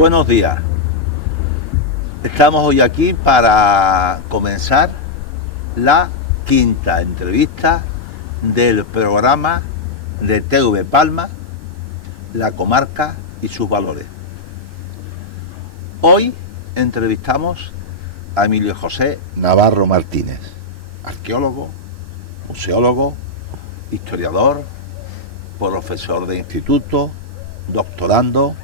Buenos días. Estamos hoy aquí para comenzar la quinta entrevista del programa de TV Palma, la comarca y sus valores. Hoy entrevistamos a Emilio José Navarro Martínez, arqueólogo, museólogo, historiador, profesor de instituto, doctorando,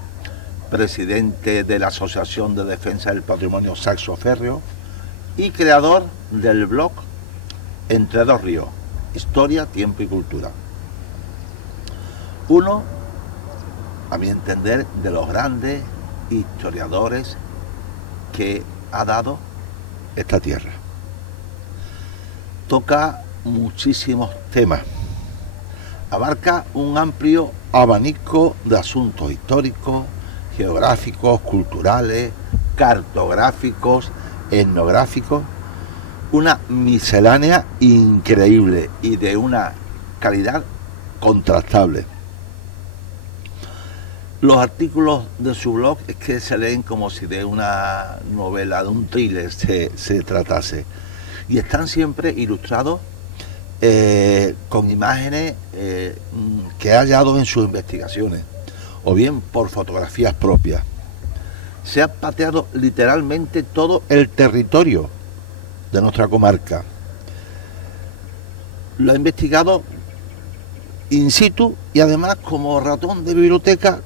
presidente de la Asociación de Defensa del Patrimonio Saxo-Férreo y creador del blog Entre Dos Ríos, Historia, Tiempo y Cultura. Uno, a mi entender, de los grandes historiadores que ha dado esta tierra. Toca muchísimos temas, abarca un amplio abanico de asuntos históricos, geográficos, culturales, cartográficos, etnográficos, una miscelánea increíble y de una calidad contrastable. Los artículos de su blog es que se leen como si de una novela, de un thriller se tratase, y están siempre ilustrados con imágenes que ha hallado en sus investigaciones, o bien por fotografías propias. Se ha pateado literalmente todo el territorio de nuestra comarca. Lo ha investigado in situ y además, como ratón de biblioteca,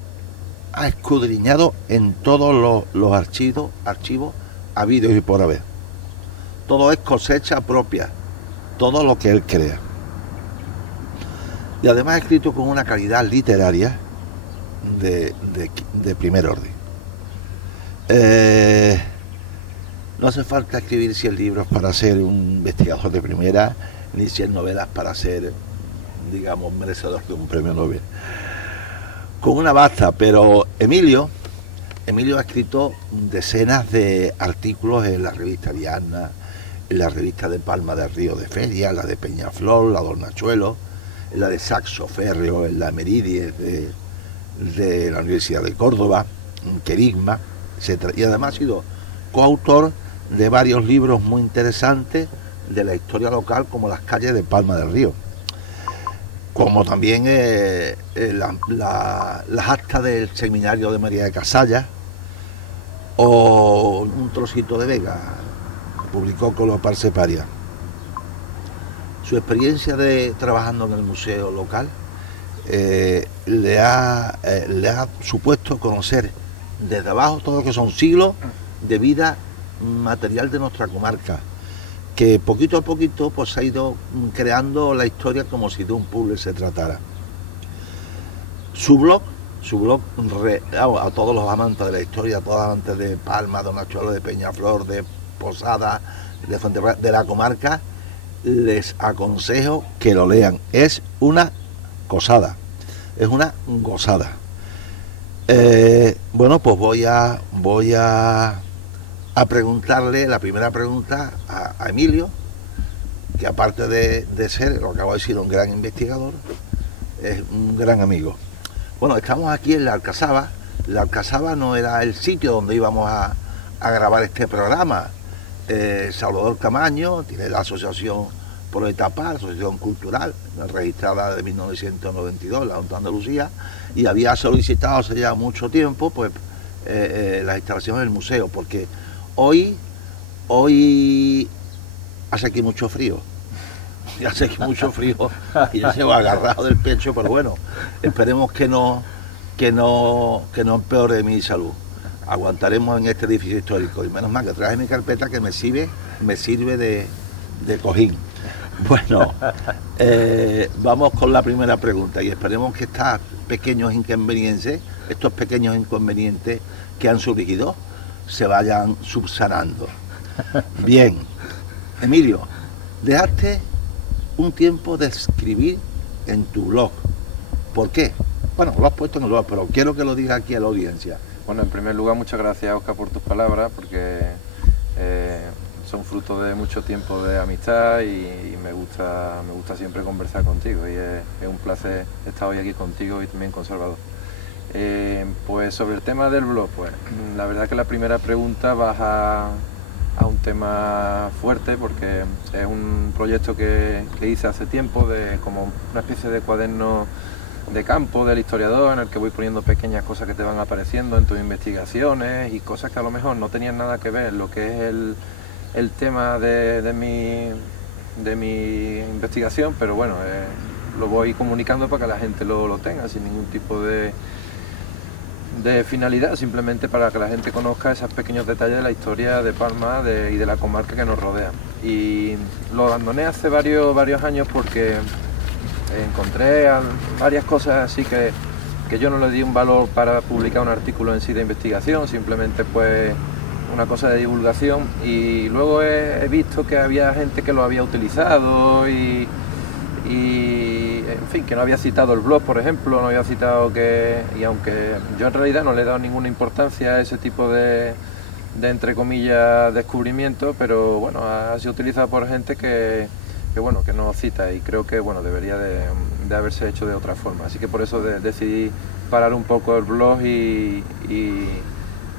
ha escudriñado en todos los archivos habidos y por haber. Todo es cosecha propia, todo lo que él crea. Y además ha escrito con una calidad literaria de primer orden. No hace falta escribir 100 libros para ser un investigador de primera, ni 100 novelas para ser, digamos, merecedor de un premio Nobel. Con una basta, pero Emilio ha escrito decenas de artículos en la revista Diana, en la revista de Palma del Río de Feria, la de Peñaflor, la de Hornachuelo, en la de Saxo-Férreo, en la Meridies de la Universidad de Córdoba, en Querigma, etc. Y además ha sido coautor de varios libros muy interesantes de la historia local, como Las calles de Palma del Río, como también las actas del seminario de María de Casallas, o un trocito de Vega, publicó con los Parseparia. Su experiencia de trabajando en el museo local le ha supuesto conocer desde abajo todo lo que son siglos de vida material de nuestra comarca, que poquito a poquito pues ha ido creando la historia como si de un puzzle se tratara. Su blog a todos los amantes de la historia, a todos los amantes de Palma, de Hornachuelo, de Peñaflor, de Posada, de Fuentebrasa, de la comarca, les aconsejo que lo lean. Es una gozada. Bueno, pues voy a preguntarle la primera pregunta a Emilio, que aparte de ser, lo acabo de decir, un gran investigador, es un gran amigo. Bueno, estamos aquí en la Alcazaba. La Alcazaba no era el sitio donde íbamos a grabar este programa. Salvador Camaño tiene la asociación Proetapar, asociación cultural, registrada de 1992, la Junta de Andalucía, y había solicitado hace ya mucho tiempo pues las instalaciones del museo, porque hoy hace aquí mucho frío. Y hace aquí mucho frío y yo llevo agarrado del pecho, pero bueno, esperemos que no empeore mi salud. Aguantaremos en este edificio histórico, y menos mal que traje mi carpeta que me sirve de cojín. Bueno, vamos con la primera pregunta y esperemos que estos pequeños inconvenientes que han surgido se vayan subsanando. Bien, Emilio, dejaste un tiempo de escribir en tu blog. ¿Por qué? Bueno, lo has puesto en el blog, pero quiero que lo digas aquí a la audiencia. Bueno, en primer lugar, muchas gracias, Óscar, por tus palabras, porque son fruto de mucho tiempo de amistad y me gusta siempre conversar contigo, y es un placer estar hoy aquí contigo y también con Salvador. Pues sobre el tema del blog, pues la verdad que la primera pregunta baja a un tema fuerte, porque es un proyecto que hice hace tiempo, como una especie de cuaderno de campo del historiador, en el que voy poniendo pequeñas cosas que te van apareciendo en tus investigaciones y cosas que a lo mejor no tenían nada que ver lo que es el tema de mi investigación, pero bueno, lo voy comunicando para que la gente lo tenga sin ningún tipo de finalidad, simplemente para que la gente conozca esos pequeños detalles de la historia de Palma y de la comarca que nos rodea. Y lo abandoné hace varios años porque encontré varias cosas así que yo no le di un valor para publicar un artículo en sí de investigación, simplemente pues una cosa de divulgación, y luego he visto que había gente que lo había utilizado y en fin, que no había citado el blog, por ejemplo, no había citado y aunque yo en realidad no le he dado ninguna importancia a ese tipo de entre comillas descubrimiento, pero bueno, ha sido utilizado por gente que bueno, que no cita, y creo que bueno, debería de haberse hecho de otra forma, así que por eso decidí parar un poco el blog y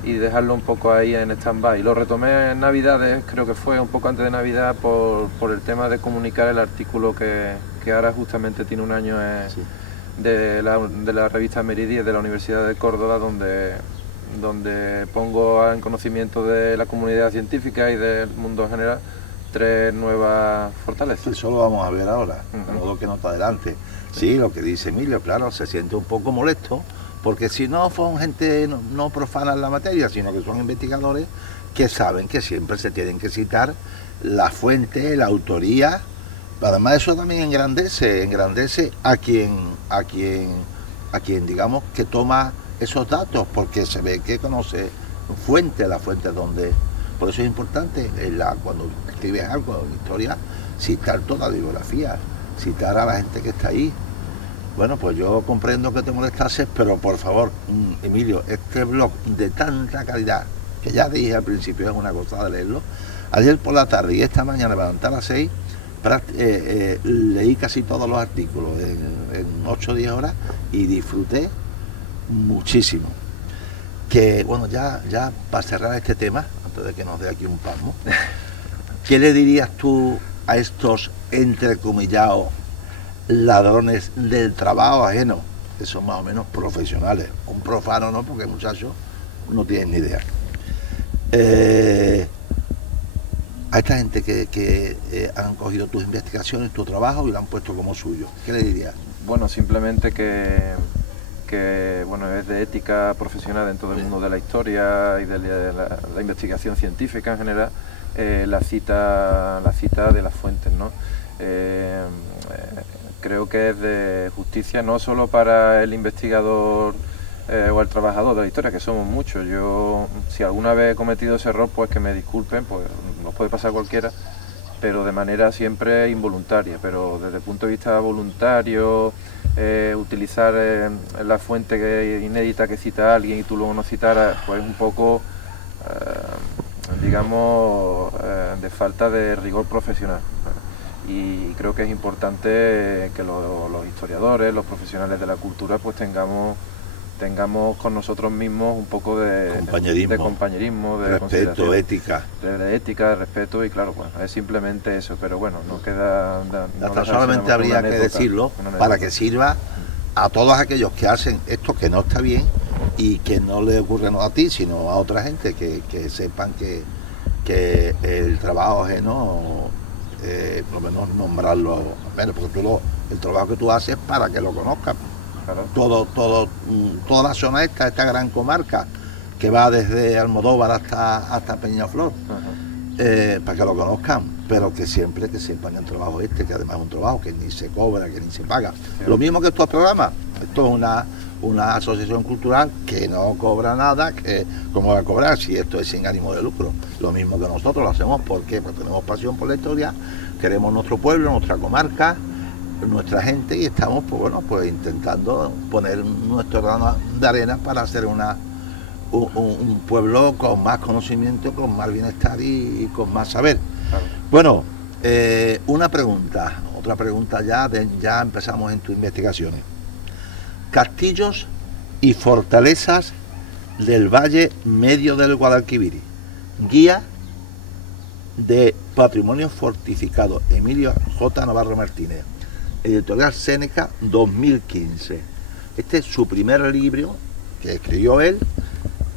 dejarlo un poco ahí en stand-by. Lo retomé en Navidades, creo que fue un poco antes de Navidad, por el tema de comunicar el artículo que ahora justamente tiene un año, Sí. de la revista Meridies de la Universidad de Córdoba, donde pongo en conocimiento de la comunidad científica y del mundo en general 3 nuevas fortalezas. Eso lo vamos a ver ahora, de modo que no te adelante. Sí, lo que dice Emilio, claro, se siente un poco molesto, porque si no son gente no profana en la materia, sino que son investigadores que saben que siempre se tienen que citar la fuente, la autoría. Además eso también engrandece a quien digamos que toma esos datos, porque se ve que conoce la fuente donde. Por eso es importante cuando escribes algo en historia, citar toda la bibliografía, citar a la gente que está ahí. Bueno, pues yo comprendo que te molestases, pero por favor, Emilio, este blog de tanta calidad, que ya dije al principio, es una cosa de leerlo. Ayer por la tarde y esta mañana, me levanté a las 6, leí casi todos los artículos en 8 o 10 horas y disfruté muchísimo. Que bueno, ya para cerrar este tema, antes de que nos dé aquí un pasmo, ¿qué le dirías tú a estos entrecomillados ladrones del trabajo ajeno, que son más o menos profesionales? Un profano no, porque muchachos no tienen ni idea. A esta gente que han cogido tus investigaciones, tu trabajo y lo han puesto como suyo, ¿qué le dirías? Bueno, simplemente que bueno, es de ética profesional dentro del mundo de la historia y de la investigación científica en general, la cita de las fuentes, ¿no? Creo que es de justicia no solo para el investigador o el trabajador de la historia, que somos muchos. Yo, si alguna vez he cometido ese error, pues que me disculpen, pues nos puede pasar a cualquiera, pero de manera siempre involuntaria. Pero desde el punto de vista voluntario, utilizar la fuente inédita que cita alguien y tú luego no citaras, pues un poco, digamos, de falta de rigor profesional. Y creo que es importante que los historiadores, los profesionales de la cultura, pues tengamos con nosotros mismos un poco de compañerismo, de respeto, ética. De ética, de respeto, y claro, bueno, es simplemente eso, pero bueno, no queda. Hasta solamente habría que decirlo para que sirva a todos aquellos que hacen esto que no está bien y que no le ocurre no a ti, sino a otra gente, que sepan que el trabajo ajeno, por lo menos nombrarlo, bueno, porque el trabajo que tú haces para que lo conozcan. Claro. Toda la zona esta gran comarca que va desde Almodóvar hasta Peñaflor, para que lo conozcan, pero que siempre que sepan el trabajo que además es un trabajo que ni se cobra, que ni se paga. Sí. Lo mismo que estos programas, esto es una asociación cultural que no cobra nada, que cómo va a cobrar si esto es sin ánimo de lucro. Lo mismo que nosotros lo hacemos porque tenemos pasión por la historia, queremos nuestro pueblo, nuestra comarca, nuestra gente, y estamos pues intentando poner nuestro grano de arena para hacer un pueblo con más conocimiento, con más bienestar y con más saber. Claro. Bueno, otra pregunta ya empezamos en tus investigaciones. Castillos y fortalezas del Valle Medio del Guadalquivir. Guía de Patrimonio Fortificado, Emilio J. Navarro Martínez. Editorial Séneca, 2015. Este es su primer libro que escribió él,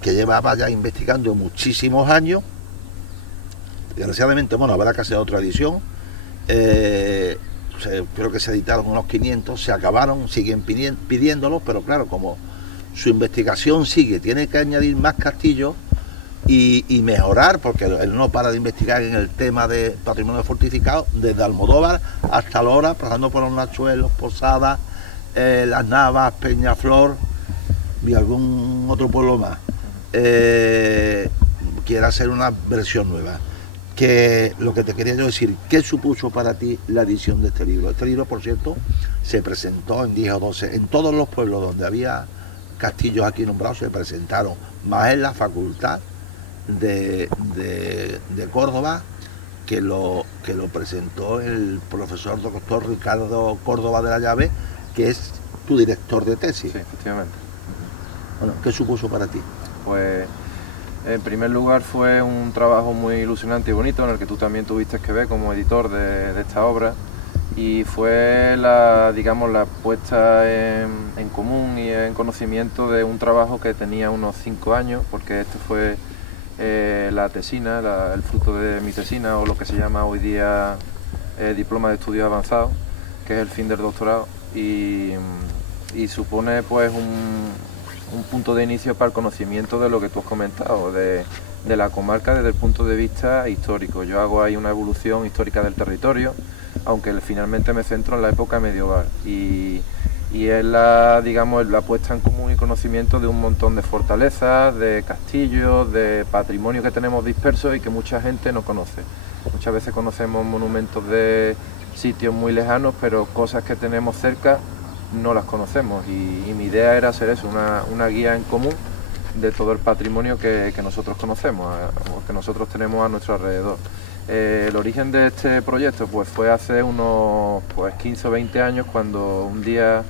que llevaba ya investigando muchísimos años. Desgraciadamente, bueno, habrá que hacer otra edición. Creo que se editaron unos 500, se acabaron, siguen pidiéndolos, pero claro, como su investigación sigue, tiene que añadir más castillos y mejorar, porque él no para de investigar en el tema de patrimonio fortificado, desde Almodóvar hasta Lora, pasando por los Nachuelos, Posadas, Las Navas, Peñaflor y algún otro pueblo más. Quiere hacer una versión nueva. Que lo que te quería yo decir, ¿qué supuso para ti la edición de este libro? Este libro, por cierto, se presentó en 10 o 12, en todos los pueblos donde había castillos aquí nombrados se presentaron, más en la facultad de Córdoba, que lo presentó el profesor doctor Ricardo Córdoba de la Llave, que es tu director de tesis. Sí, efectivamente. Bueno, ¿qué supuso para ti? Pues en primer lugar fue un trabajo muy ilusionante y bonito en el que tú también tuviste que ver como editor de esta obra, y fue la puesta en común y en conocimiento de un trabajo que tenía unos 5 años, porque esto fue la tesina, el fruto de mi tesina, o lo que se llama hoy día diploma de estudios avanzados, que es el fin del doctorado, y supone pues un punto de inicio para el conocimiento de lo que tú has comentado, de la comarca desde el punto de vista histórico. Yo hago ahí una evolución histórica del territorio, aunque finalmente me centro en la época medieval, y es la puesta en común y conocimiento de un montón de fortalezas, de castillos, de patrimonio que tenemos dispersos y que mucha gente no conoce. Muchas veces conocemos monumentos de sitios muy lejanos, pero cosas que tenemos cerca no las conocemos, y mi idea era hacer eso, una guía en común de todo el patrimonio que nosotros conocemos, o que nosotros tenemos a nuestro alrededor. El origen de este proyecto pues fue hace unos 15 o 20 años, cuando un día,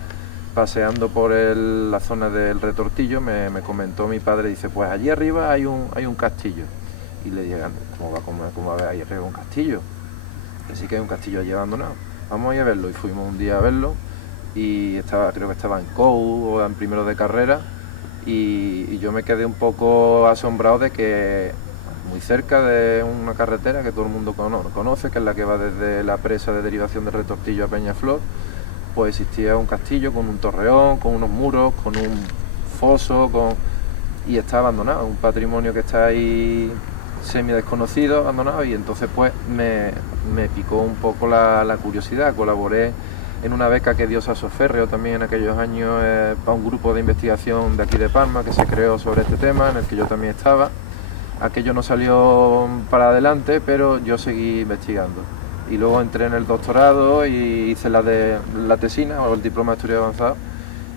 paseando por la zona del Retortillo, me comentó mi padre, dice, pues allí arriba hay un castillo. Y le dije, ¿cómo va a haber ahí arriba un castillo? Que sí que hay un castillo allí abandonado. Vamos a ir a verlo. Y fuimos un día a verlo, y creo que estaba en COU o en primero de carrera, y yo me quedé un poco asombrado de que muy cerca de una carretera que todo el mundo conoce, que es la que va desde la presa de derivación de Retortillo a Peñaflor, pues existía un castillo con un torreón, con unos muros, con un foso, y está abandonado, un patrimonio que está ahí semi desconocido, abandonado, y entonces pues me picó un poco la curiosidad. Colaboré en una beca que dio Saso Ferreo también en aquellos años para un grupo de investigación de aquí de Palma que se creó sobre este tema, en el que yo también estaba. Aquello no salió para adelante, pero yo seguí investigando. Y luego entré en el doctorado y hice la tesina, o el diploma de estudios avanzados.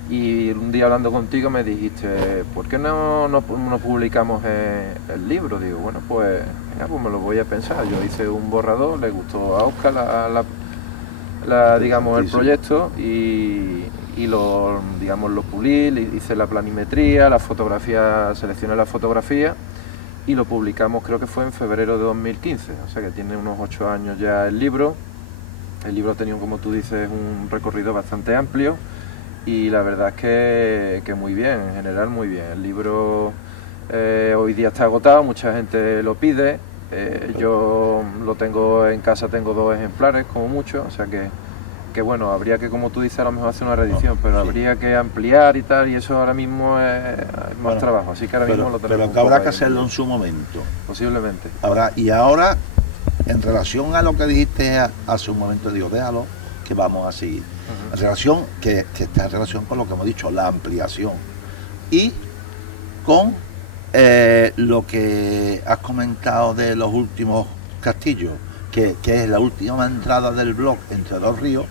Y un día hablando contigo me dijiste, ¿por qué no publicamos el libro? Digo, bueno, pues me lo voy a pensar. Yo hice un borrador, le gustó a Óscar el proyecto, y lo pulí, hice la planimetría, la fotografía, seleccioné la fotografía, y lo publicamos, creo que fue en febrero de 2015, o sea que tiene unos 8 años ya el libro. El libro ha tenido, como tú dices, un recorrido bastante amplio, y la verdad es que muy bien, en general muy bien. El libro hoy día está agotado, mucha gente lo pide. Yo lo tengo en casa, tengo 2 ejemplares como mucho, o sea que bueno, habría que, como tú dices, a lo mejor hacer una reedición, pero sí, habría que ampliar y tal, y eso ahora mismo es más trabajo, así que ahora mismo lo tenemos. Pero que habrá que hacerlo en su momento. Posiblemente. Y ahora, en relación a lo que dijiste hace un momento, digo, déjalo, que vamos a seguir. En relación, que está en relación con lo que hemos dicho, la ampliación. Y con lo que has comentado de los últimos castillos, que es la última entrada del blog Entre Dos Ríos,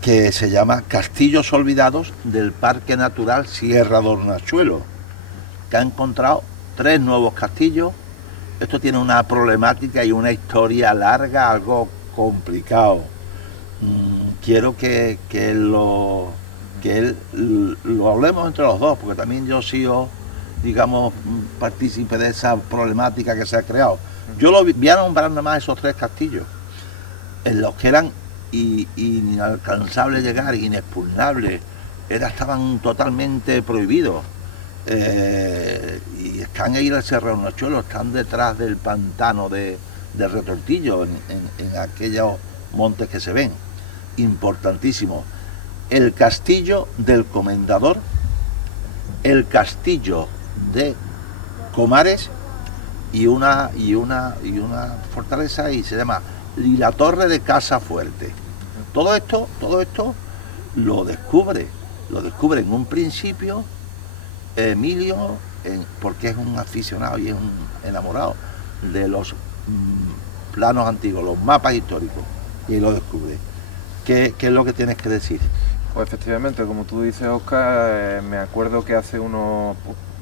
que se llama Castillos Olvidados del Parque Natural Sierra de Hornachuelo, que ha encontrado 3 nuevos castillos. Esto tiene una problemática y una historia larga, algo complicado. Quiero que lo que lo hablemos entre los dos, porque también yo he sido, digamos, partícipe de esa problemática que se ha creado. Yo voy a nombrar nada más esos 3 castillos, en los que eran inalcanzables llegar, inexpugnables, estaban totalmente prohibidos. Y están ahí en el Cerro Nachuelo, están detrás del pantano del Retortillo, en aquellos montes que se ven. Importantísimo. El castillo del Comendador, el castillo de Comares y una fortaleza y se llama y la torre de Casa Fuerte. Todo esto lo descubre en un principio Emilio, porque es un aficionado y es un enamorado de los planos antiguos, los mapas históricos, y lo descubre. ¿Qué es lo que tienes que decir? Pues efectivamente, como tú dices, Óscar, me acuerdo que hace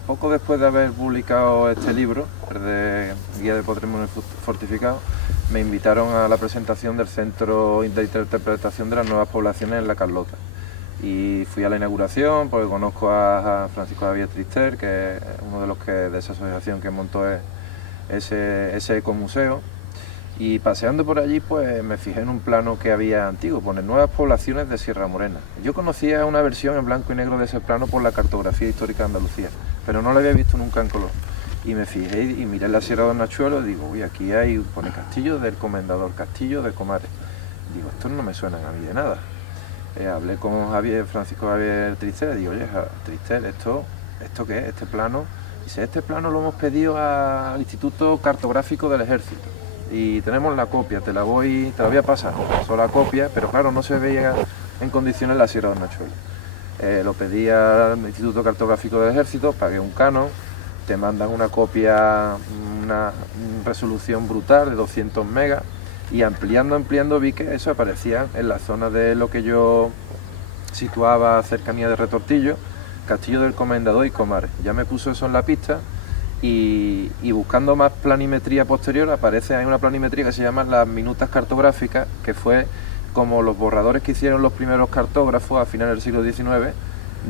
poco después de haber publicado este libro, el de Guía de Patrimonio Fortificado, me invitaron a la presentación del Centro de Interpretación de las Nuevas Poblaciones en La Carlota. Y fui a la inauguración porque conozco a Francisco Javier Trister, que es uno de los de esa asociación que montó ese ecomuseo. Y paseando por allí, pues me fijé en un plano que había antiguo, pone Nuevas Poblaciones de Sierra Morena. Yo conocía una versión en blanco y negro de ese plano por la cartografía histórica de Andalucía, pero no la había visto nunca en color. Y me fijé y miré la Sierra de Nachuelo y digo, uy, aquí pone Castillo del Comendador, Castillo de Comares. Digo, estos no me suenan a mí de nada. Hablé con Francisco Javier Trister y digo, oye, Trister, ¿esto qué es? ¿Este plano? Dice, este plano lo hemos pedido al Instituto Cartográfico del Ejército. Y tenemos la copia, te la voy a pasar, pasó la copia, pero claro, no se veía en condiciones la Sierra de Nachuelo. Lo pedí al Instituto Cartográfico del Ejército, pagué un canon, te mandan una copia, una resolución brutal de 200 megas, y ampliando vi que eso aparecía en la zona de lo que yo situaba cercanía de Retortillo, Castillo del Comendador y Comares. Ya me puso eso en la pista. Y buscando más planimetría posterior hay una planimetría que se llama las minutas cartográficas, que fue como los borradores que hicieron los primeros cartógrafos a finales del siglo XIX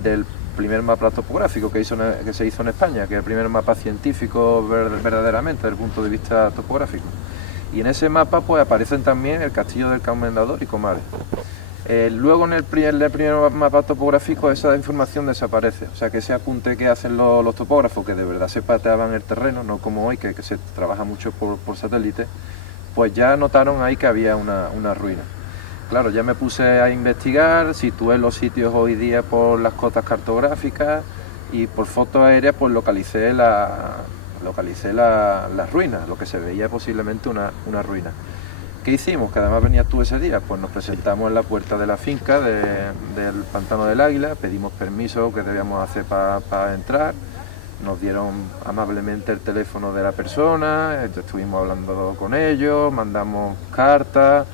del primer mapa topográfico que se hizo en España, que es el primer mapa científico verdaderamente desde el punto de vista topográfico. Y en ese mapa pues aparecen también el Castillo del Comendador y Comares. Luego en el primer mapa topográfico esa información desaparece, o sea que ese apunte que hacen los topógrafos, que de verdad se pateaban el terreno, no como hoy que se trabaja mucho por satélite, pues ya notaron ahí que había una ruina. Claro, ya me puse a investigar, situé los sitios hoy día por las cotas cartográficas y por fotos aéreas pues localicé las ruinas, lo que se veía posiblemente una ruina. ¿Qué hicimos? Que además venías tú ese día, pues nos presentamos en la puerta de la finca del Pantano del Águila, pedimos permiso que debíamos hacer para entrar, nos dieron amablemente el teléfono de la persona, estuvimos hablando con ellos, mandamos cartas,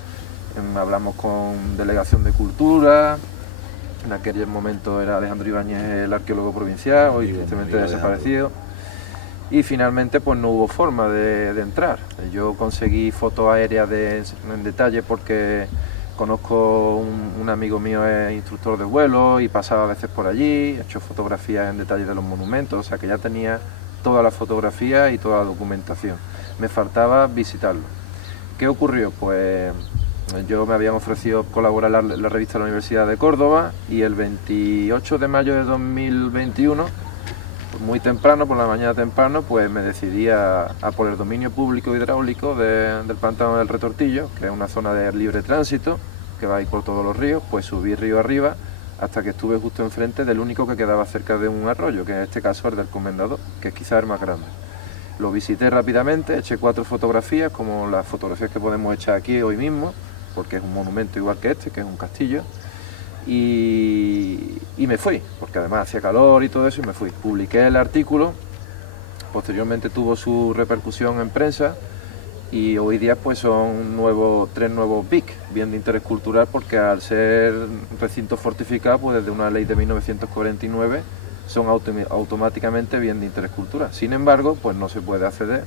hablamos con Delegación de Cultura, en aquel momento era Alejandro Ibáñez el arqueólogo provincial, hoy tristemente desaparecido. Y finalmente pues no hubo forma de entrar. Yo conseguí fotos aéreas en detalle porque conozco un amigo mío, es instructor de vuelo y pasaba a veces por allí, he hecho fotografías en detalle de los monumentos, o sea que ya tenía toda la fotografía y toda la documentación. Me faltaba visitarlo. ¿Qué ocurrió? Pues yo me habían ofrecido colaborar en la revista de la Universidad de Córdoba y el 28 de mayo de 2021, muy temprano, por la mañana temprano, pues me decidí a por el dominio público hidráulico del Pantano del Retortillo, que es una zona de libre tránsito, que va ahí por todos los ríos, pues subí río arriba hasta que estuve justo enfrente del único que quedaba cerca de un arroyo, que en este caso es el del Comendador, que es quizás el más grande. Lo visité rápidamente, eché 4 fotografías, como las fotografías que podemos echar aquí hoy mismo, porque es un monumento igual que este, que es un castillo. Y me fui, porque además hacía calor y todo eso, y me fui. Publiqué el artículo, posteriormente tuvo su repercusión en prensa y hoy día pues son 3 nuevos BIC, bien de interés cultural, porque al ser recinto fortificado, pues desde una ley de 1949 son automáticamente bien de interés cultural. Sin embargo, pues no se puede acceder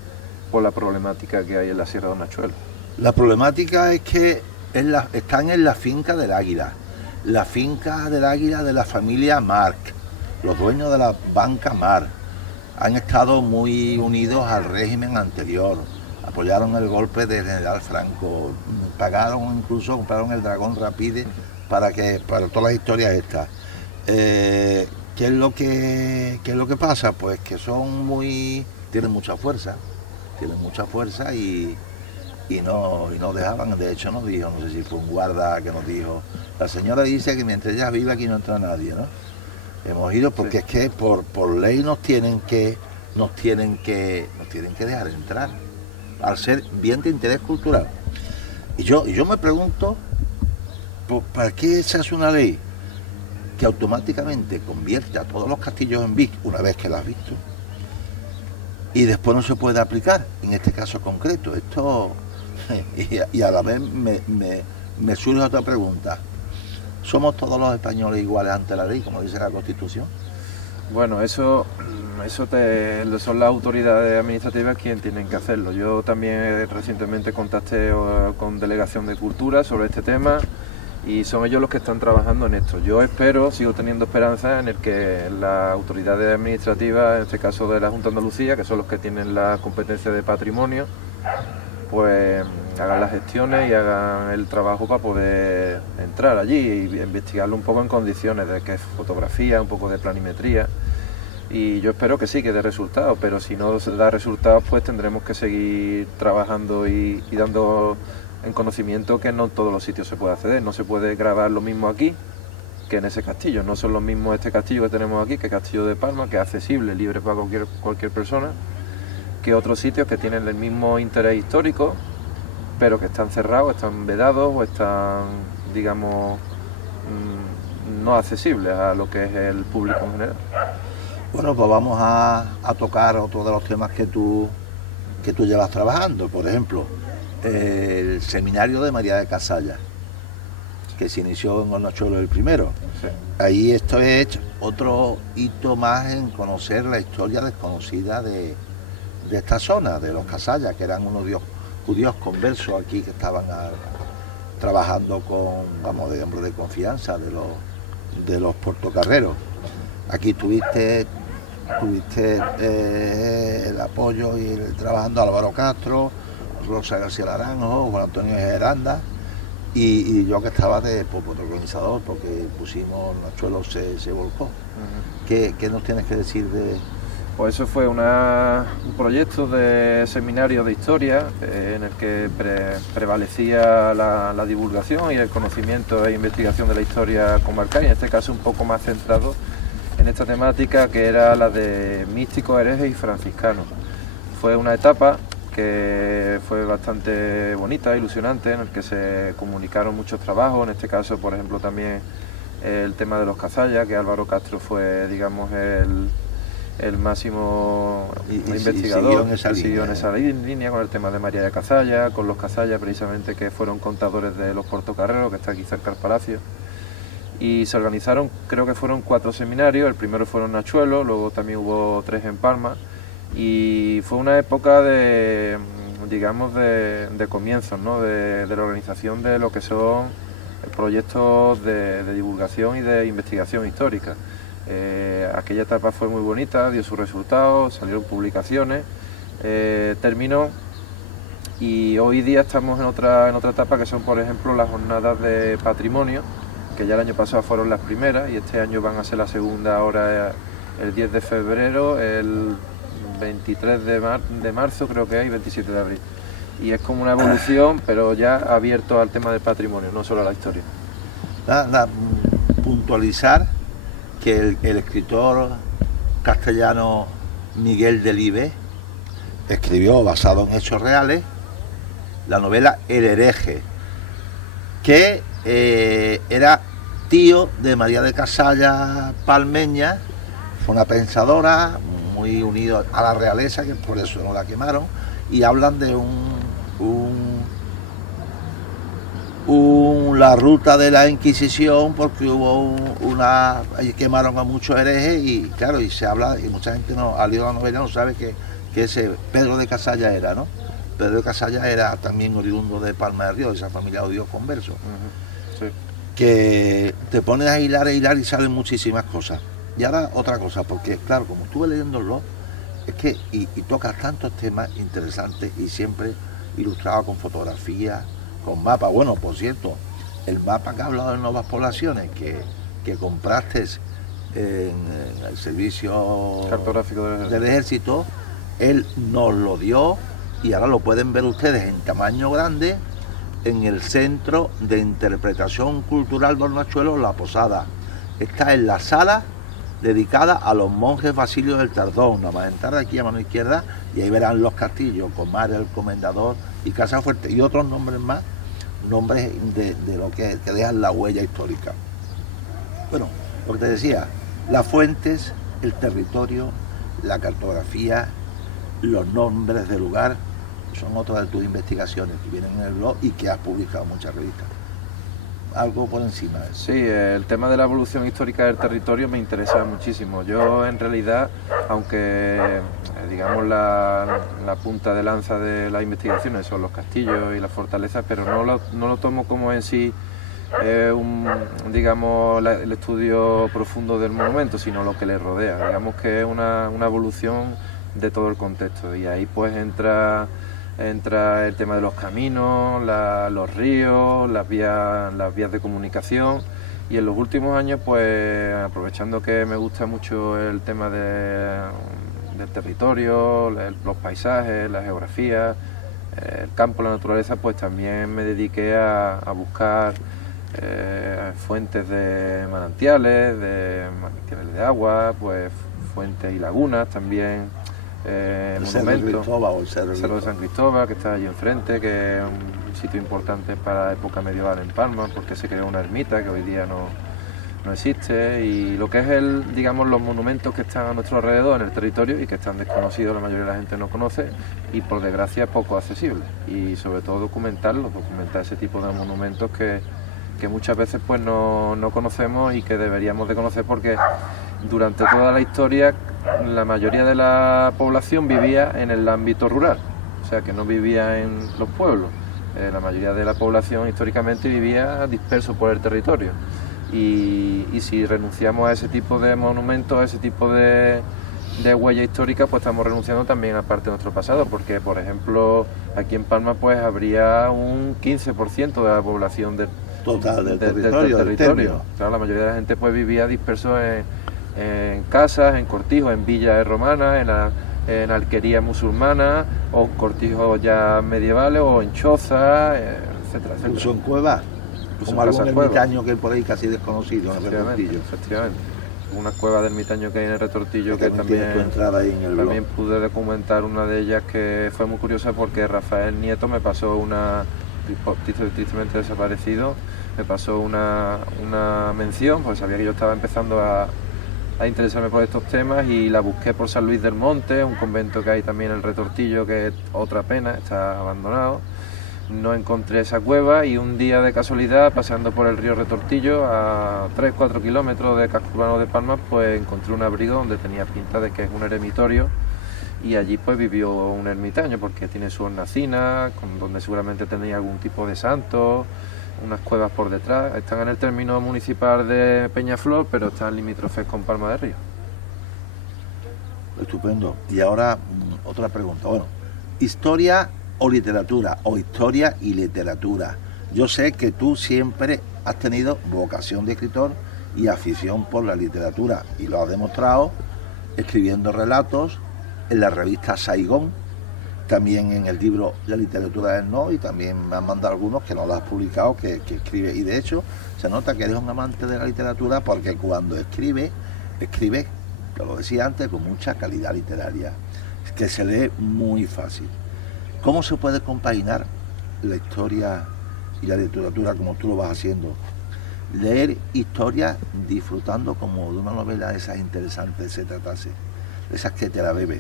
por la problemática que hay en la Sierra de Nachuelo. La problemática es que están en la finca del Águila. la finca del Águila de la familia Marc, los dueños de la banca Marc, han estado muy unidos al régimen anterior, apoyaron el golpe del general Franco, compraron el Dragón Rapide para todas las historias estas. ¿Qué es lo que pasa? Pues que tienen mucha fuerza y no dejaban. De hecho nos dijo, no sé si fue un guarda que nos dijo, la señora dice que mientras ella viva aquí no entra nadie, ¿no? Hemos ido porque es que por ley nos tienen que dejar entrar, al ser bien de interés cultural. Y yo me pregunto, ¿para qué se hace una ley que automáticamente convierte a todos los castillos en BIC una vez que la has visto? Y después no se puede aplicar, en este caso concreto. Esto y a la vez me surge otra pregunta. ¿Somos todos los españoles iguales ante la ley, como dice la Constitución? Bueno, eso son las autoridades administrativas quienes tienen que hacerlo. Yo también recientemente contacté con Delegación de Cultura sobre este tema y son ellos los que están trabajando en esto. Yo sigo teniendo esperanza en el que las autoridades administrativas, en este caso de la Junta de Andalucía, que son los que tienen la competencia de patrimonio, pues hagan las gestiones y hagan el trabajo para poder entrar allí y investigarlo un poco en condiciones de que es fotografía, un poco de planimetría, y yo espero que sí, que dé resultados, pero si no da resultados pues tendremos que seguir trabajando y dando en conocimiento que no en todos los sitios se puede acceder. No se puede grabar lo mismo aquí que en ese castillo, no son los mismos este castillo que tenemos aquí que el castillo de Palma, que es accesible, libre para cualquier persona, que otros sitios que tienen el mismo interés histórico, pero que están cerrados, están vedados o están, digamos, no accesibles a lo que es el público en general. Bueno, pues vamos a tocar otro de los temas que tú llevas trabajando, por ejemplo, el seminario de María de Casalla, que se inició en Hornachuelos el primero. Sí. Ahí esto es otro hito más en conocer la historia desconocida de esta zona, de los Casallas, que eran unos judíos conversos aquí que estaban trabajando de hombres de confianza de los portocarreros. Aquí tuviste el apoyo y trabajando Álvaro Castro, Rosa García Naranjo, Juan Antonio Geranda y yo que estaba de organizador porque pusimos Hornachuelos se volcó. Uh-huh. ¿Qué nos tienes que decir de...? Pues eso fue un proyecto de seminario de historia en el que prevalecía la divulgación y el conocimiento e investigación de la historia comarcal, y en este caso un poco más centrado en esta temática que era la de místicos, herejes y franciscanos. Fue una etapa que fue bastante bonita, ilusionante, en el que se comunicaron muchos trabajos, en este caso por ejemplo también el tema de los Casallas, que Álvaro Castro fue, digamos, el máximo investigador, siguió en esa línea con el tema de María de Casalla, con los Casallas precisamente, que fueron contadores de los portocarreros, que está aquí cerca del palacio, y se organizaron, creo que fueron 4 seminarios. El primero fueron en Hornachuelos, luego también hubo 3 en Palma, y fue una época de comienzos, ¿no? de la organización de lo que son proyectos de divulgación y de investigación histórica. Aquella etapa fue muy bonita, dio sus resultados, salieron publicaciones, terminó, y hoy día estamos en otra etapa, que son por ejemplo las jornadas de patrimonio, que ya el año pasado fueron las primeras y este año van a ser la segunda, ahora el 10 de febrero, el 23 de marzo creo que es, y 27 de abril. Y es como una evolución, pero ya abierto al tema del patrimonio, no solo a la historia. Puntualizar que el escritor castellano Miguel Delibes escribió, basado en hechos reales, la novela El hereje, que era tío de María de Casalla Palmeña, fue una pensadora muy unida a la realeza, que por eso no la quemaron, y hablan de la ruta de la Inquisición, porque hubo ahí quemaron a muchos herejes, y claro, y se habla, y mucha gente al leer la novela no sabe que ese Pedro de Casalla era, ¿no? Pedro de Casalla era también oriundo de Palma de Río, de esa familia de judíos conversos. Uh-huh. Sí. que te pones a hilar y salen muchísimas cosas. Y ahora otra cosa, porque claro, como estuve leyéndolo, es que y tocas tantos temas interesantes y siempre ilustrado con fotografías, con mapas. Bueno, por cierto, el mapa que ha hablado de nuevas poblaciones que compraste en el servicio cartográfico del ejército, él nos lo dio y ahora lo pueden ver ustedes en tamaño grande en el Centro de Interpretación Cultural de Hornachuelos, La Posada. Está en la sala dedicada a los monjes Basilio del Tardón, nada más entrar aquí a mano izquierda y ahí verán los castillos, Comar, el Comendador y Casa Fuerte y otros nombres más, nombres de lo que dejan la huella histórica. Bueno, lo que te decía, las fuentes, el territorio, la cartografía, los nombres del lugar, son otras de tus investigaciones que vienen en el blog y que has publicado en muchas revistas. Algo por encima de eso. Sí, el tema de la evolución histórica del territorio me interesa muchísimo. Yo en realidad, aunque digamos la punta de lanza de las investigaciones son los castillos y las fortalezas, pero no lo tomo como en sí digamos el estudio profundo del monumento, sino lo que le rodea. Digamos que es una evolución de todo el contexto y ahí pues entra el tema de los caminos, los ríos, las vías de comunicación y en los últimos años pues aprovechando que me gusta mucho el tema del territorio, los paisajes, la geografía, el campo, la naturaleza, pues también me dediqué a buscar fuentes de manantiales de agua, pues fuentes y lagunas también. El Cerro de Cristóbal o el Cerro de San Cristóbal, que está allí enfrente, que es un sitio importante para la época medieval en Palma, porque se creó una ermita que hoy día no existe, y lo que es digamos los monumentos que están a nuestro alrededor en el territorio y que están desconocidos, la mayoría de la gente no conoce y por desgracia poco accesibles, y sobre todo documentar ese tipo de monumentos que muchas veces pues no conocemos y que deberíamos de conocer, porque durante toda la historia la mayoría de la población vivía en el ámbito rural, o sea que no vivía en los pueblos. La mayoría de la población históricamente vivía disperso por el territorio y si renunciamos a ese tipo de monumentos, a ese tipo de huella histórica, pues estamos renunciando también a parte de nuestro pasado, porque por ejemplo aquí en Palma pues habría un 15% de la población total del territorio. Claro, la mayoría de la gente pues vivía disperso en casas, en cortijos, en villas romanas, en alquerías musulmanas, o en cortijos ya medievales, o en chozas, etcétera, etcétera. Incluso en cuevas, como algún ermitaño que hay por ahí casi desconocido en el Retortillo. Efectivamente. Una cueva de ermitaño que hay en el Retortillo que también pude documentar una de ellas, que fue muy curiosa porque Rafael Nieto me pasó tristemente desaparecido, me pasó una mención, pues sabía que yo estaba empezando a interesarme por estos temas y la busqué por San Luis del Monte, un convento que hay también en el Retortillo, que es otra pena, está abandonado. No encontré esa cueva y un día de casualidad, paseando por el río Retortillo a 3-4 kilómetros de casco urbano de Palma, pues encontré un abrigo donde tenía pinta de que es un eremitorio, y allí pues vivió un ermitaño porque tiene su hornacina, donde seguramente tenía algún tipo de santo, unas cuevas por detrás. Están en el término municipal de Peñaflor, pero están limítrofes con Palma de Río. Estupendo. Y ahora otra pregunta. Bueno, historia o literatura, o historia y literatura. Yo sé que tú siempre has tenido vocación de escritor y afición por la literatura, y lo has demostrado escribiendo relatos en la revista Saigón, también en el libro La literatura del no, y también me han mandado algunos que no lo has publicado, que escribe, y de hecho se nota que eres un amante de la literatura, porque cuando escribe, lo decía antes, con mucha calidad literaria, que se lee muy fácil. ¿Cómo se puede compaginar la historia y la literatura como tú lo vas haciendo? Leer historias disfrutando como de una novela de esas interesantes, se tratase, de esas que te la bebes.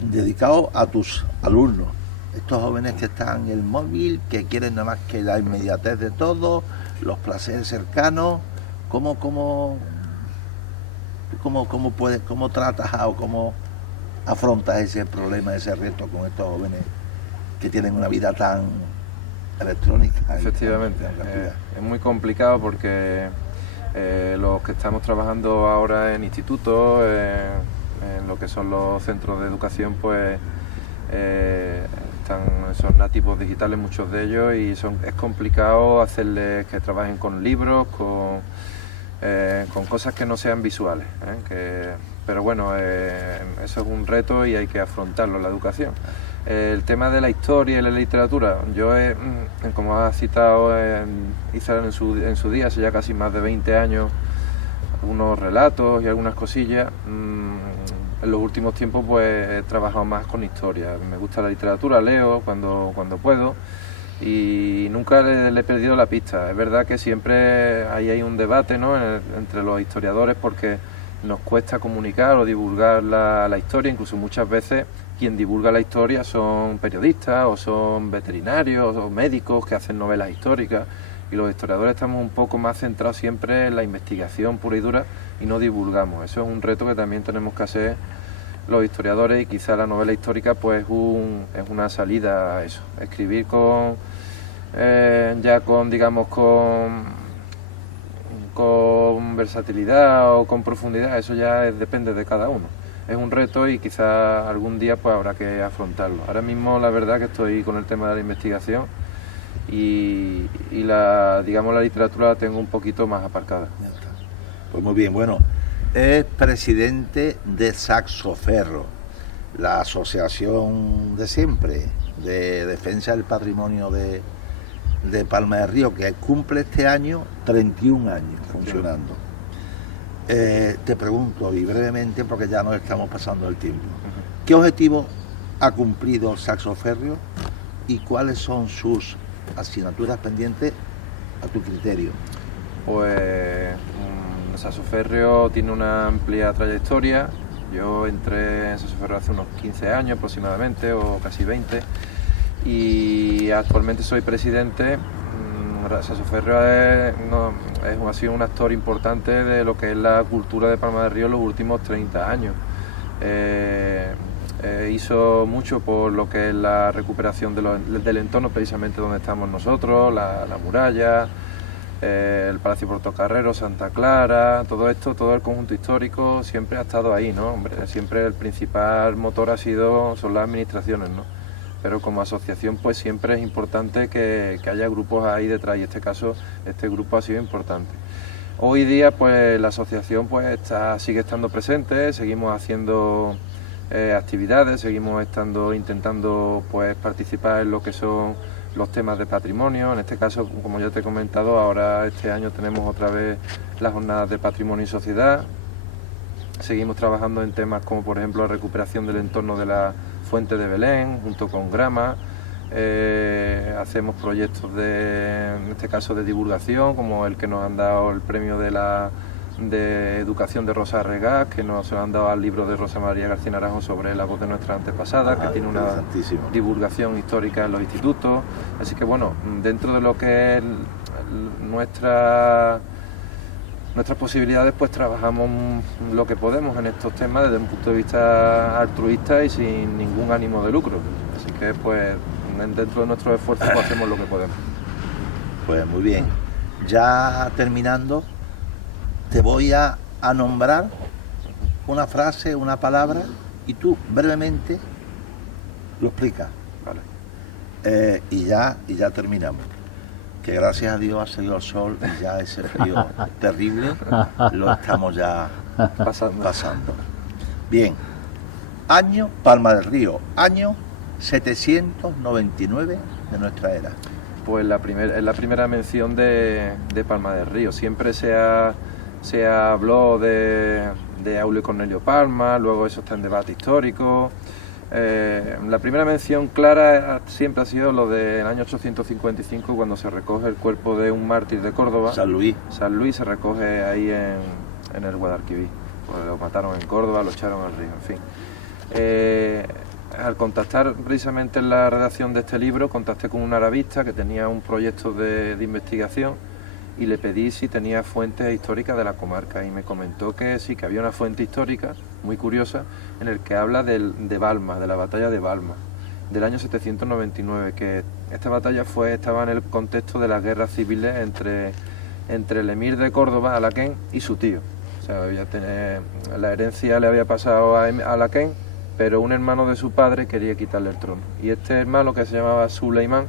Dedicado a tus alumnos, estos jóvenes que están en el móvil, que quieren nada más que la inmediatez de todo, los placeres cercanos. ¿Cómo tratas o cómo afrontas ese problema, ese reto con estos jóvenes que tienen una vida tan electrónica. Efectivamente, es muy complicado porque los que estamos trabajando ahora en institutos, en lo que son los centros de educación, pues son nativos digitales muchos de ellos, y es complicado hacerles que trabajen con libros, con cosas que no sean visuales, pero bueno, eso es un reto y hay que afrontarlo en la educación. El tema de la historia y la literatura, yo como ha citado Izar en su día, hace ya casi más de 20 años, algunos relatos y algunas cosillas. En los últimos tiempos pues he trabajado más con historia. Me gusta la literatura, leo cuando puedo, y nunca le he perdido la pista. Es verdad que siempre hay un debate, ¿no?, entre los historiadores, porque nos cuesta comunicar o divulgar la historia. Incluso muchas veces quien divulga la historia son periodistas o son veterinarios o médicos que hacen novelas históricas, y los historiadores estamos un poco más centrados siempre en la investigación pura y dura y no divulgamos. Eso es un reto que también tenemos que hacer los historiadores, y quizá la novela histórica pues es una salida a eso. Escribir con versatilidad o con profundidad, eso ya depende de cada uno. Es un reto y quizá algún día pues habrá que afrontarlo. Ahora mismo la verdad que estoy con el tema de la investigación y la literatura la tengo un poquito más aparcada. Pues muy bien, bueno, es presidente de Saxoferro, la asociación de siempre de defensa del patrimonio de Palma del Río, que cumple este año 31 años funcionando. Te pregunto, y brevemente, porque ya nos estamos pasando el tiempo, ¿qué objetivo ha cumplido Saxoferro y cuáles son sus asignaturas pendientes a tu criterio? Pues Saxoferro tiene una amplia trayectoria. Yo entré en Saxoferro hace unos 15 años aproximadamente, o casi 20, y actualmente soy presidente. Saxoferro ha sido un actor importante de lo que es la cultura de Palma del Río en los últimos 30 años. Hizo mucho por lo que es la recuperación del entorno precisamente donde estamos nosotros, la muralla, el Palacio Portocarrero, Santa Clara, todo esto, todo el conjunto histórico siempre ha estado ahí, ¿no? Hombre, siempre el principal motor son las administraciones, ¿no? Pero como asociación pues siempre es importante que haya grupos ahí detrás, y en este caso este grupo ha sido importante. Hoy día pues la asociación pues sigue estando presente, seguimos haciendo actividades, seguimos intentando pues participar en lo que son los temas de patrimonio. En este caso, como ya te he comentado, ahora este año tenemos otra vez las jornadas de patrimonio y sociedad. Seguimos trabajando en temas como por ejemplo la recuperación del entorno de la Fuente de Belén, junto con Grama. Hacemos proyectos en este caso de divulgación, como el que nos han dado el premio de educación de Rosa Regás, que se lo han dado al libro de Rosa María García Naranjo sobre la voz de nuestras antepasadas, que tiene una divulgación histórica en los institutos. Así que bueno, dentro de lo que es nuestras posibilidades, pues trabajamos lo que podemos en estos temas desde un punto de vista altruista y sin ningún ánimo de lucro. Así que pues dentro de nuestros esfuerzos pues hacemos lo que podemos. Pues muy bien. Ya terminando, te voy a nombrar una frase, una palabra, y tú brevemente lo explicas. Vale. Y ya terminamos. Que gracias a Dios ha salido el sol y ya ese frío terrible lo estamos ya pasando. Bien, año Palma del Río, año 799 de nuestra era. Pues es la primera mención de Palma del Río. Siempre se habló de Aulio Cornelio Palma, luego eso está en debate histórico. La primera mención clara siempre ha sido lo del año 855, cuando se recoge el cuerpo de un mártir de Córdoba. San Luis Se recoge ahí en el Guadalquivir. Pues lo mataron en Córdoba, lo echaron al río, en fin. Al contactar precisamente en la redacción de este libro, contacté con un arabista que tenía un proyecto de investigación, y le pedí si tenía fuentes históricas de la comarca, y me comentó que sí, que había una fuente histórica muy curiosa en el que habla de Balma, de la batalla de Balma, del año 799, que esta batalla estaba en el contexto de las guerras civiles entre el emir de Córdoba, Alaquén, y su tío. O sea, la herencia le había pasado a Alaquén, pero un hermano de su padre quería quitarle el trono. Y este hermano, que se llamaba Suleimán,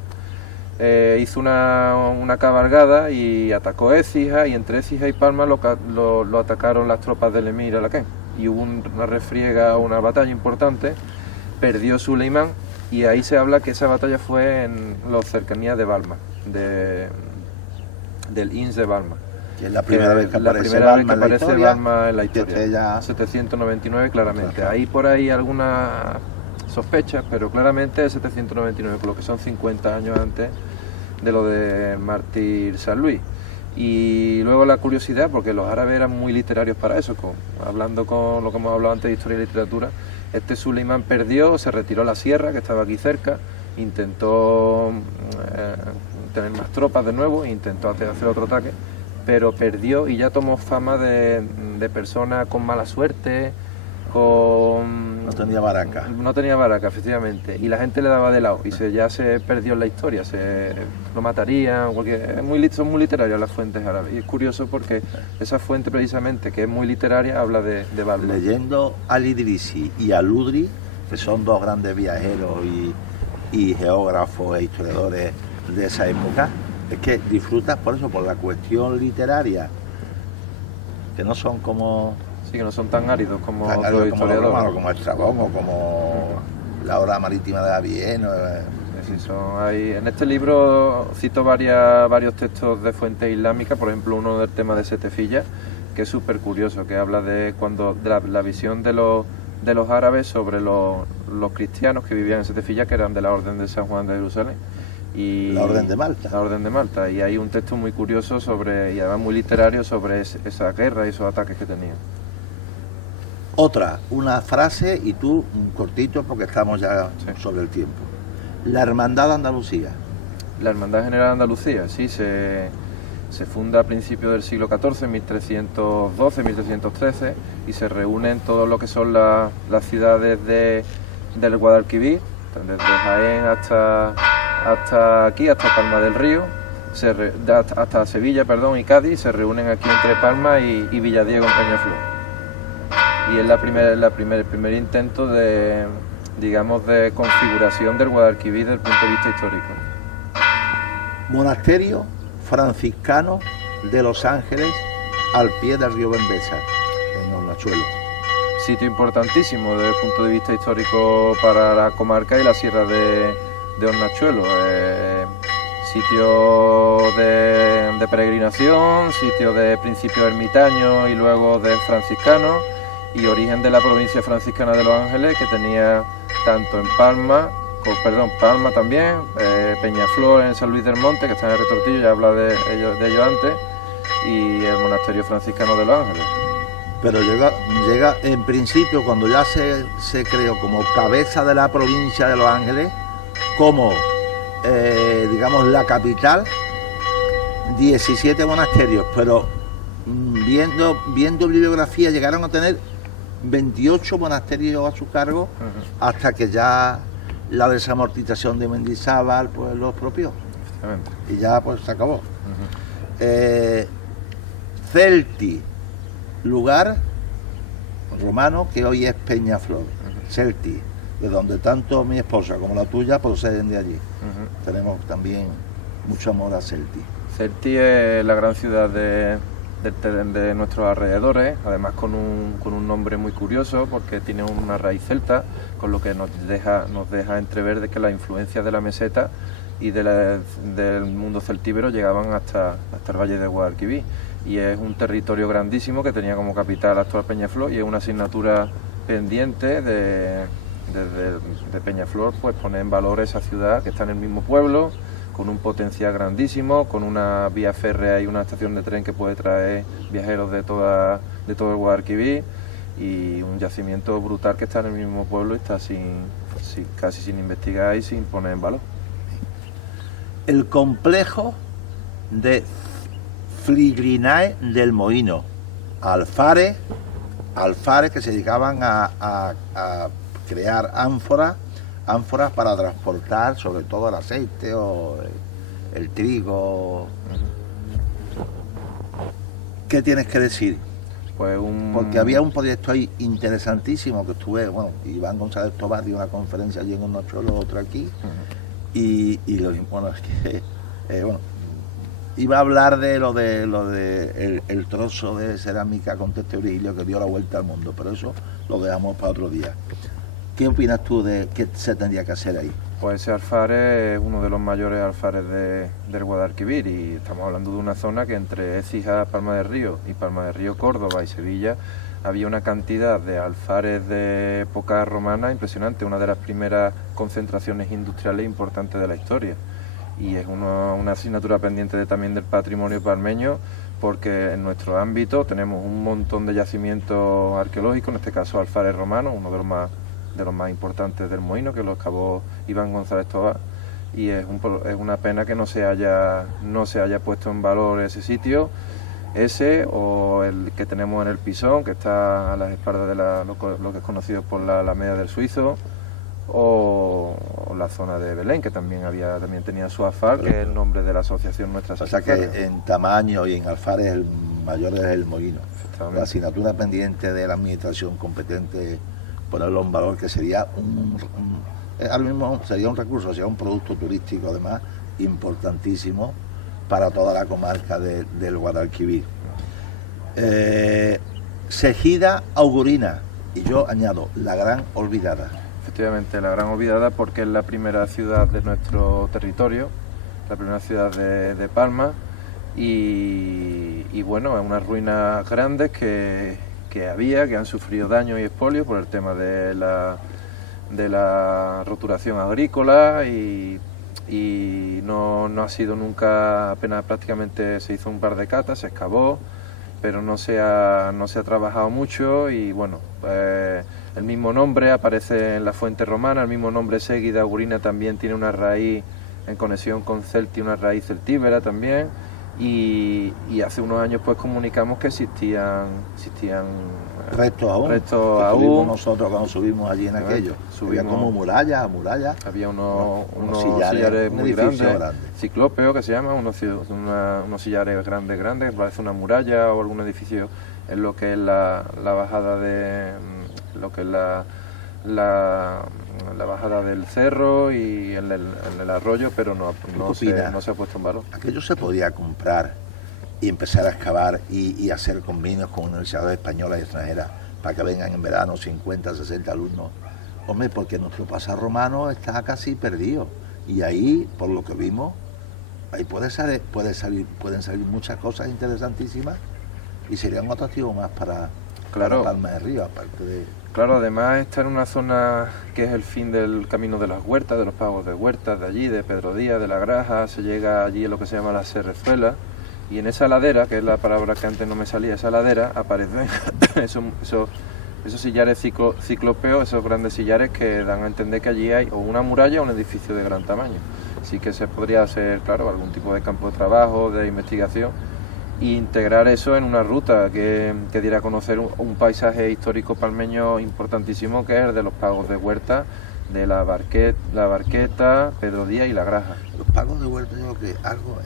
hizo una cabalgada y atacó Écija, y entre Écija y Palma lo atacaron las tropas del emir Alaquén. Y hubo una refriega, una batalla importante, perdió Suleimán, y ahí se habla que esa batalla fue en las cercanías de Balma, del Ins de Balma. Que es la primera vez que aparece Balma en la historia. 799 claramente. Ajá. Hay por ahí algunas sospechas, pero claramente es 799, por lo que son 50 años antes de lo de mártir San Luis. Y luego la curiosidad, porque los árabes eran muy literarios para eso, hablando con lo que hemos hablado antes de historia y literatura, este Suleimán perdió, se retiró a la sierra, que estaba aquí cerca, intentó tener más tropas de nuevo, intentó hacer otro ataque, pero perdió y ya tomó fama de persona con mala suerte, No tenía baraca. No tenía baraca, efectivamente, y la gente le daba de lado, y ya se perdió en la historia, lo matarían, son muy literarias las fuentes árabes, y es curioso porque esa fuente precisamente, que es muy literaria, habla de Balma. Leyendo al Idrisi y al Udri, que son dos grandes viajeros y geógrafos e historiadores de esa época, es que disfrutas por eso, por la cuestión literaria, que no son como... Sí, que no son tan áridos como tan otros historiadores. Como Estrabón o como la obra marítima de Avienno. Sí, en este libro cito varios textos de fuentes islámicas, por ejemplo uno del tema de Setefilla, que es súper curioso, que habla de la visión de los árabes sobre los cristianos que vivían en Setefilla, que eran de la Orden de San Juan de Jerusalén. Y la Orden de Malta. La Orden de Malta, y hay un texto muy curioso y además muy literario sobre esa guerra y esos ataques que tenían. Una frase, y tú un cortito porque estamos ya sobre el tiempo. La Hermandad de Andalucía. La Hermandad General de Andalucía, sí, se funda a principios del siglo XIV, 1312, 1313, y se reúnen todo lo que son las ciudades del Guadalquivir, desde Jaén hasta aquí, hasta Palma del Río, hasta Sevilla, y Cádiz, se reúnen aquí entre Palma y Villadiego en Peñaflor. Y es el primer intento de configuración del Guadalquivir desde el punto de vista histórico. Monasterio franciscano de Los Ángeles, al pie del río Bembesa, en Hornachuelo. Sitio importantísimo desde el punto de vista histórico para la comarca y la sierra de Hornachuelo. Sitio de peregrinación, sitio de principio ermitaño y luego de franciscano, y origen de la provincia franciscana de Los Ángeles, que tenía tanto en Palma también, Peñaflor en San Luis del Monte, que está en el Retortillo, ya habla de ello antes, y el monasterio franciscano de Los Ángeles. Pero llega en principio, cuando ya se creó como cabeza de la provincia de Los Ángeles, como la capital, 17 monasterios, pero viendo bibliografía llegaron a tener 28 monasterios a su cargo, hasta que ya la desamortización de Mendizábal pues lo expropió. Y ya pues se acabó. Celti, lugar romano que hoy es Peñaflor. Celti, de donde tanto mi esposa como la tuya proceden de allí. Tenemos también mucho amor a Celti. Celti es la gran ciudad de nuestros alrededores, además con un nombre muy curioso, porque tiene una raíz celta, con lo que nos deja entrever de que las influencias de la meseta y del mundo celtíbero llegaban hasta el valle de Guadalquivir, y es un territorio grandísimo que tenía como capital la actual Peñaflor, y es una asignatura pendiente de Peñaflor, pues poner en valor esa ciudad que está en el mismo pueblo, con un potencial grandísimo, con una vía férrea y una estación de tren que puede traer viajeros de todo el Guadalquivir, y un yacimiento brutal que está en el mismo pueblo y está casi sin investigar y sin poner en valor. El complejo de Fligrinae del Mohino, alfares que se dedicaban a crear ánforas ánforas para transportar sobre todo el aceite o el trigo. ¿Qué tienes que decir? Pues Porque había un proyecto ahí interesantísimo que estuve, bueno, Iván González Tobar dio una conferencia allí en un otro, lo otro aquí, bueno, es que, bueno, iba a hablar de lo de el trozo de cerámica con texto Virgilio que dio la vuelta al mundo, pero eso lo dejamos para otro día. ¿Qué opinas tú de qué se tendría que hacer ahí? Pues ese alfare es uno de los mayores alfares del Guadalquivir, y estamos hablando de una zona que entre Écija, Palma del Río y Palma del Río, Córdoba y Sevilla había una cantidad de alfares de época romana impresionante, una de las primeras concentraciones industriales importantes de la historia. Y es una asignatura pendiente también del patrimonio palmeño, porque en nuestro ámbito tenemos un montón de yacimientos arqueológicos, en este caso alfares romanos, uno de los más importantes del Moíno, que lo excavó Iván González Tobar, y es una pena que no se haya puesto en valor ese sitio, ese o el que tenemos en el Pisón, que está a las espaldas de lo que es conocido por la Alameda del Suizo, o la zona de Belén, que también tenía su alfar, que es el nombre de la asociación nuestra. O sea que en tamaño y en alfares el mayor es el Moíno. La asignatura pendiente de la administración competente ponerlo en valor, que sería ahora mismo sería un recurso, sería un producto turístico además importantísimo para toda la comarca del Guadalquivir. Segida Augurina, y yo añado, la Gran Olvidada. Efectivamente, la Gran Olvidada, porque es la primera ciudad de nuestro territorio, la primera ciudad de Palma, y bueno, es unas ruinas grandes que han sufrido daño y expolio por el tema de la roturación agrícola, y no ha sido nunca, apenas prácticamente se hizo un par de catas, se excavó, pero no se ha trabajado mucho, y bueno, el mismo nombre aparece en la fuente romana, el mismo nombre Seguida Augurina también tiene una raíz en conexión con Celti, una raíz celtíbera también, y hace unos años pues comunicamos que existían restos aún. Nosotros cuando subimos allí en aquello, había como murallas, había unos sillares muy grandes, ciclópeos que se llaman, unos sillares grandes, parece una muralla o algún edificio en lo que es la bajada de lo que es la bajada del cerro y en el arroyo, pero no se ha puesto en valor. Aquello se podía comprar y empezar a excavar y hacer convenios con universidades españolas y extranjeras para que vengan en verano 50, 60 alumnos. Hombre, porque nuestro pasado romano está casi perdido, y ahí, por lo que vimos, ahí pueden salir muchas cosas interesantísimas, y sería un atractivo más para Palma de Río, aparte de... Claro, además está en una zona que es el fin del camino de las huertas, de los pagos de huertas, de allí, de Pedro Díaz, de la Graja, se llega allí a lo que se llama la Serrezuela, y en esa ladera, que es la palabra que antes no me salía, esa ladera, aparecen esos sillares ciclópeos, esos grandes sillares que dan a entender que allí hay o una muralla o un edificio de gran tamaño. Así que se podría hacer, claro, algún tipo de campo de trabajo, de investigación, e integrar eso en una ruta que diera a conocer un paisaje histórico palmeño importantísimo, que es el de los pagos de huerta, de la Barqueta, Pedro Díaz y la Graja. Los pagos de huerta, yo creo que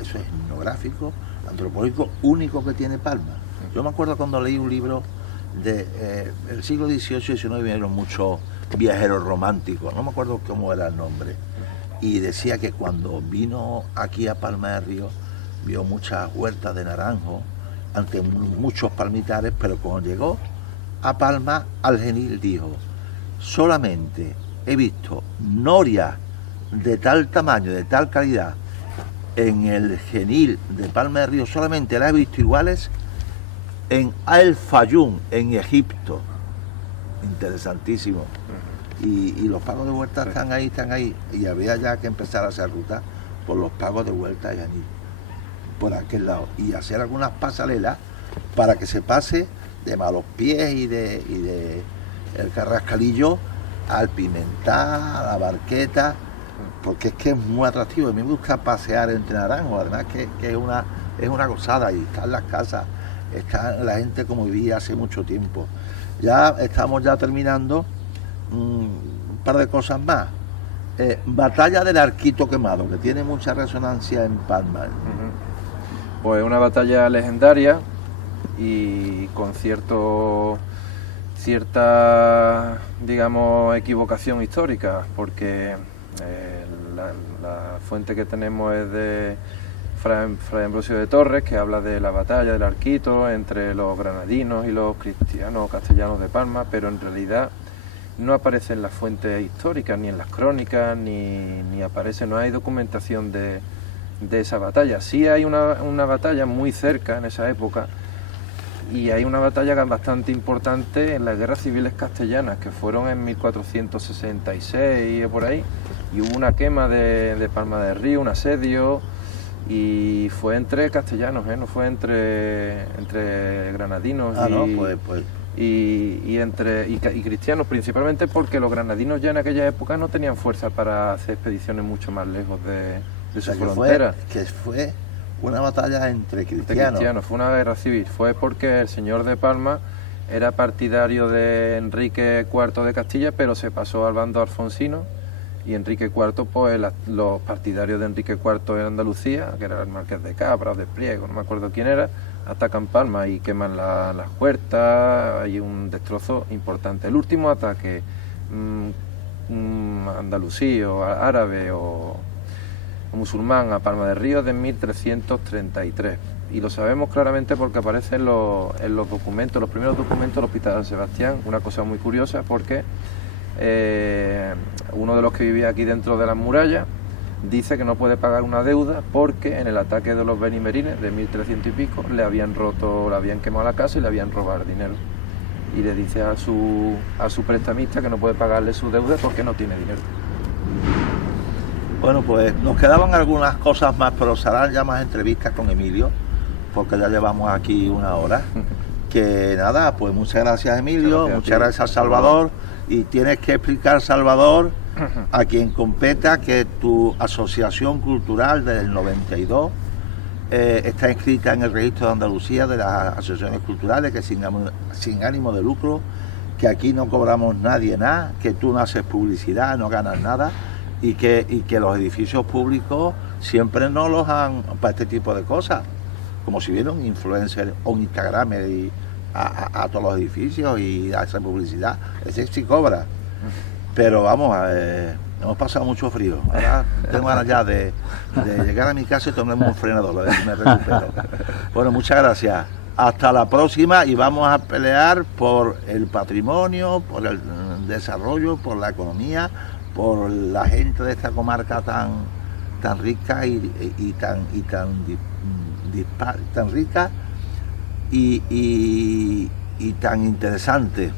eso es etnográfico, antropológico, único que tiene Palma. Yo me acuerdo cuando leí un libro del siglo XVIII y XIX, vinieron muchos viajeros románticos, no me acuerdo cómo era el nombre, y decía que cuando vino aquí a Palma de Río vio muchas huertas de naranjo ante muchos palmitares, pero cuando llegó a Palma, al Genil dijo: solamente he visto norias de tal tamaño, de tal calidad en el Genil de Palma de Río, solamente las he visto iguales en Al-Fayum, en Egipto. Interesantísimo. Y los pagos de huerta están ahí, y había ya que empezar a hacer ruta por los pagos de huerta y Genil, por aquel lado, y hacer algunas pasarelas para que se pase de Malospiés y de el Carrascalillo al Pimental, a la Barqueta, porque es que es muy atractivo. A mí me gusta pasear entre naranjos, además que es una gozada, y están las casas, está la gente como vivía hace mucho tiempo. Ya estamos terminando un par de cosas más. Batalla del Arquito Quemado, que tiene mucha resonancia en Palma. Pues una batalla legendaria y con cierta, digamos, equivocación histórica, porque la fuente que tenemos es de Fray Ambrosio de Torres, que habla de la batalla del Arquito entre los granadinos y los cristianos castellanos de Palma, pero en realidad no aparece en las fuentes históricas, ni en las crónicas, ni aparece, no hay documentación de esa batalla. Sí hay una batalla muy cerca en esa época, y hay una batalla bastante importante en las guerras civiles castellanas, que fueron en 1466 o por ahí, y hubo una quema de Palma del Río, un asedio, y fue entre castellanos, no fue entre granadinos y cristianos, principalmente porque los granadinos ya en aquella época no tenían fuerza para hacer expediciones mucho más lejos de su frontera. Que fue una batalla entre cristianos. Fue una guerra civil, fue porque el señor de Palma era partidario de Enrique IV de Castilla, pero se pasó al bando alfonsino, y Enrique IV, pues los partidarios de Enrique IV en Andalucía, que era el Marqués de Cabra, de Priego, no me acuerdo quién era, atacan Palma y queman las puertas, hay un destrozo importante. El último ataque andalusí o árabe o musulmán a Palma del Río de 1333, y lo sabemos claramente porque aparece en los documentos, los primeros documentos del Hospital de San Sebastián. Una cosa muy curiosa, porque uno de los que vivía aquí dentro de las murallas dice que no puede pagar una deuda porque en el ataque de los benimerines de 1300 y pico le habían quemado la casa y le habían robado dinero, y le dice a su prestamista que no puede pagarle su deuda porque no tiene dinero. Bueno, pues nos quedaban algunas cosas más, pero se harán ya más entrevistas con Emilio, porque ya llevamos aquí una hora. Que nada, pues muchas gracias, Emilio, muchas gracias a Salvador, y tienes que explicar, Salvador, a quien competa, que tu asociación cultural del 92 está inscrita en el registro de Andalucía de las asociaciones culturales, que sin ánimo de lucro, que aquí no cobramos nadie nada, que tú no haces publicidad, no ganas nada, y que los edificios públicos siempre no los han para este tipo de cosas, como si viera un influencer o un Instagramer y a todos los edificios y hace publicidad. Ese sí cobra, pero vamos, hemos pasado mucho frío. Ahora tengo ganas ya de llegar a mi casa y tomarme un frenador, a ver si me recupero. Bueno, muchas gracias, hasta la próxima, y vamos a pelear por el patrimonio, por el desarrollo, por la economía, por la gente de esta comarca tan rica y tan rica y tan interesante.